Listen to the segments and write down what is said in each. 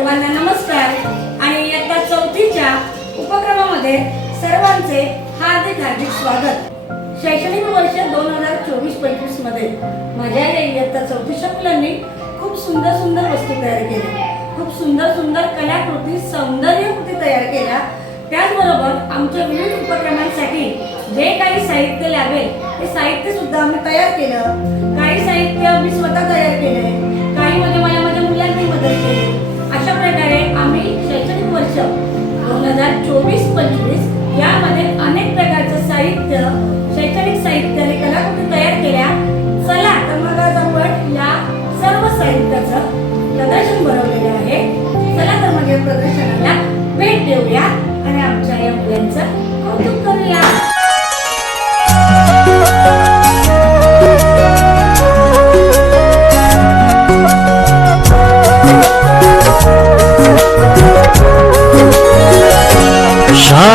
सर्वांना नमस्कार. आणि इयत्ता चौथीच्या उपक्रमामध्ये सर्वांचे हार्दिक हार्दिक स्वागत. शैक्षणिक वर्ष दोन हजार चोवीस पंचवीसमध्ये माझ्या या इयत्ता चौथीच्या मुलांनी खूप सुंदर सुंदर वस्तू तयार केल्या. खूप सुंदर सुंदर कलाकृती सौंदर्य कृती तयार केल्या. त्याचबरोबर आमच्या विविध उपक्रमांसाठी जे काही साहित्य लागेल ते साहित्य सुद्धा आम्ही तयार केलं. काही साहित्य मी स्वतः तयार केलंय काही मध्ये मला माझ्या मुलांनी मदत केली.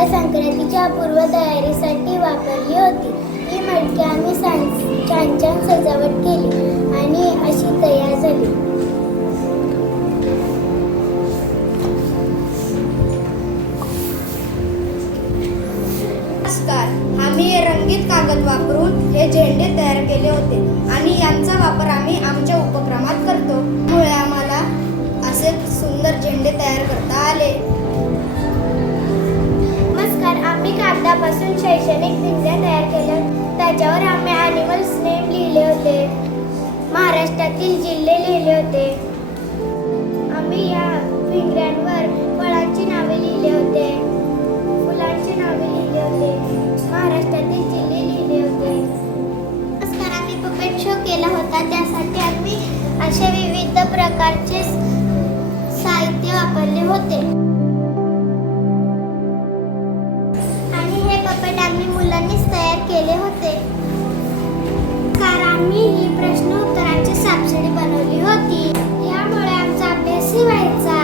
मकर संक्रांतीच्या पूर्वतयारीसाठी वापरली होती. ही मडकी आम्ही छान छान छान सजावट केली आणि अशी तयार झाली. नमस्कार. आम्ही हे रंगीत कागद वापरून हे झेंडे तयार केले होते आणि यांचा वापर आम्ही आमच्या उपक्रमात करतो. त्यामुळे आम्हाला असे सुंदर झेंडे तयार करता आले. नमस्कार आम्ही कागदापासून शैक्षणिक दिंड्या तयार केल्या. त्याच्यावर आम्ही ॲनिमल्स नेम लिहिले होते. महाराष्ट्रातील जिल्हे लिहिले होते. आम्ही या पिंगऱ्यांवर फळांची नावे लिहिले होते. फुलांची नावे लिहिले होते. महाराष्ट्रातील जिल्हे लिहिले होते. नमस्कार आम्ही पपेट शो केला होता. त्यासाठी आम्ही असे विविध प्रकारचे साहित्य वापरले होते. आम्ही मुलांनीच तयार केले होते. कारण आम्ही ही प्रश्न उत्तरांची सापशिडी बनवली होती. यामुळे आमचा अभ्यासही व्हायचा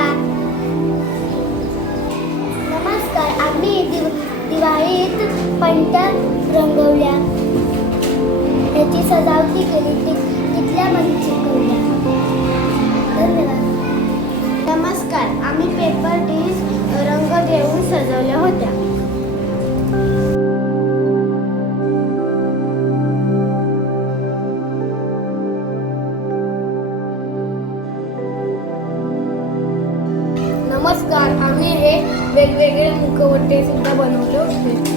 नमस्कार आम्ही दिव दिवाळीत पंट्या रंगवल्या. याची सजावटी केली. ती तिथल्या मंची चिकवल्या धन्यवाद. नमस्कार आम्ही पेपर डिश रंग देऊन कवर ते सुद्धा बनवले. होते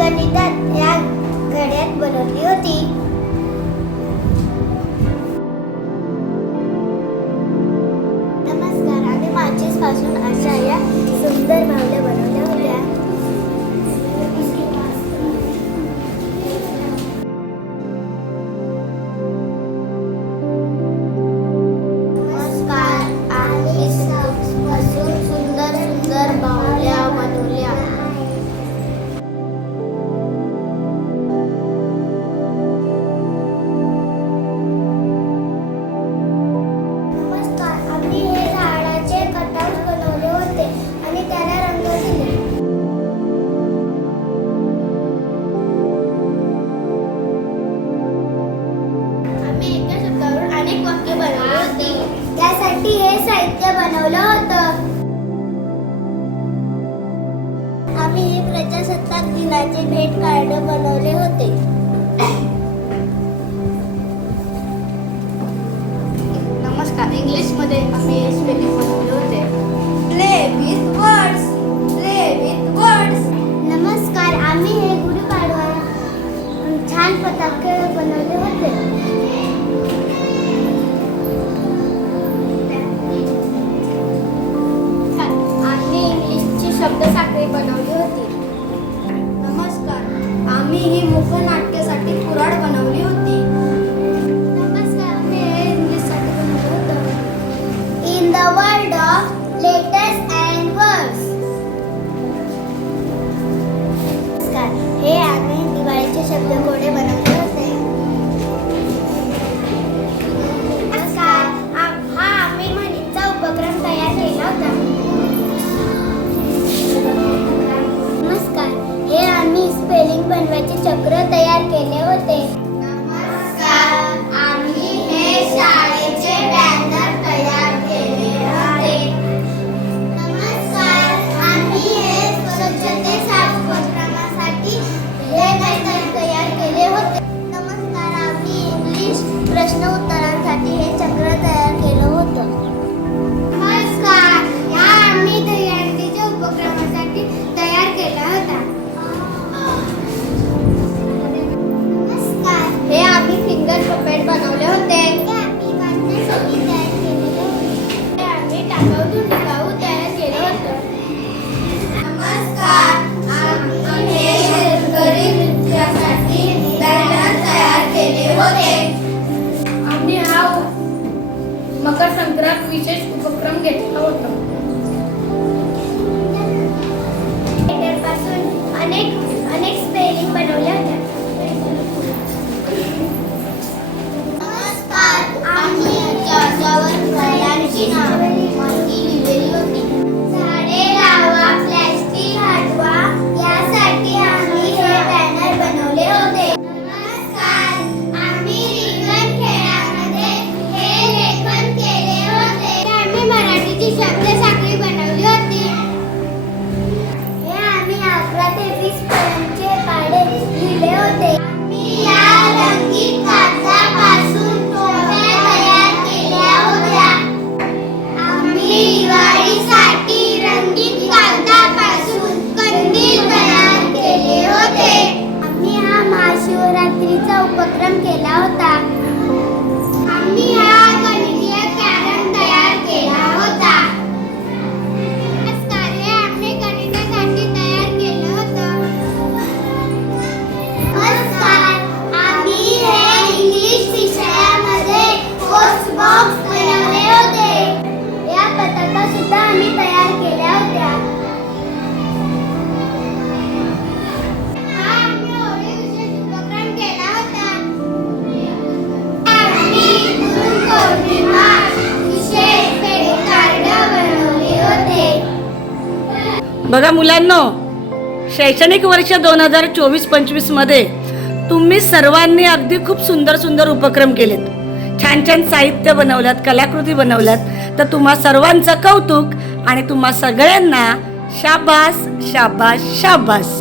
गणितात या घड्यात बनवली होती. नमस्कार आम्ही माचीसपासून अशा या सुंदर भावल्या बनवल्या प्रजासत्ताक दिनाचे भेट कार्ड बनवले होते. नमस्कार इंग्लिशमध्ये आम्ही स्पेलिंग बनवले होते. Play with words play with words नमस्कार आम्ही हे गुढीपाडवा छान पताके बनवले होते. शिवलिंग बनवायचे चक्र तयार केले होते. नमस्कार आम्ही हे शाळे विशेष उपक्रम घेतला होता. अनेक अनेक स्पेलिंग बनवल्या होत्या. उपक्रम केला होता. बघा मुलांनो शैक्षणिक वर्ष दोन हजार चोवीस पंचवीसमध्ये तुम्ही सर्वांनी अगदी खूप सुंदर सुंदर उपक्रम केलेत. छान छान साहित्य बनवल्यात कलाकृती बनवल्यात तर तुम्हा सर्वांचं कौतुक आणि तुम्हा सगळ्यांना शाबास शाबास शाबास.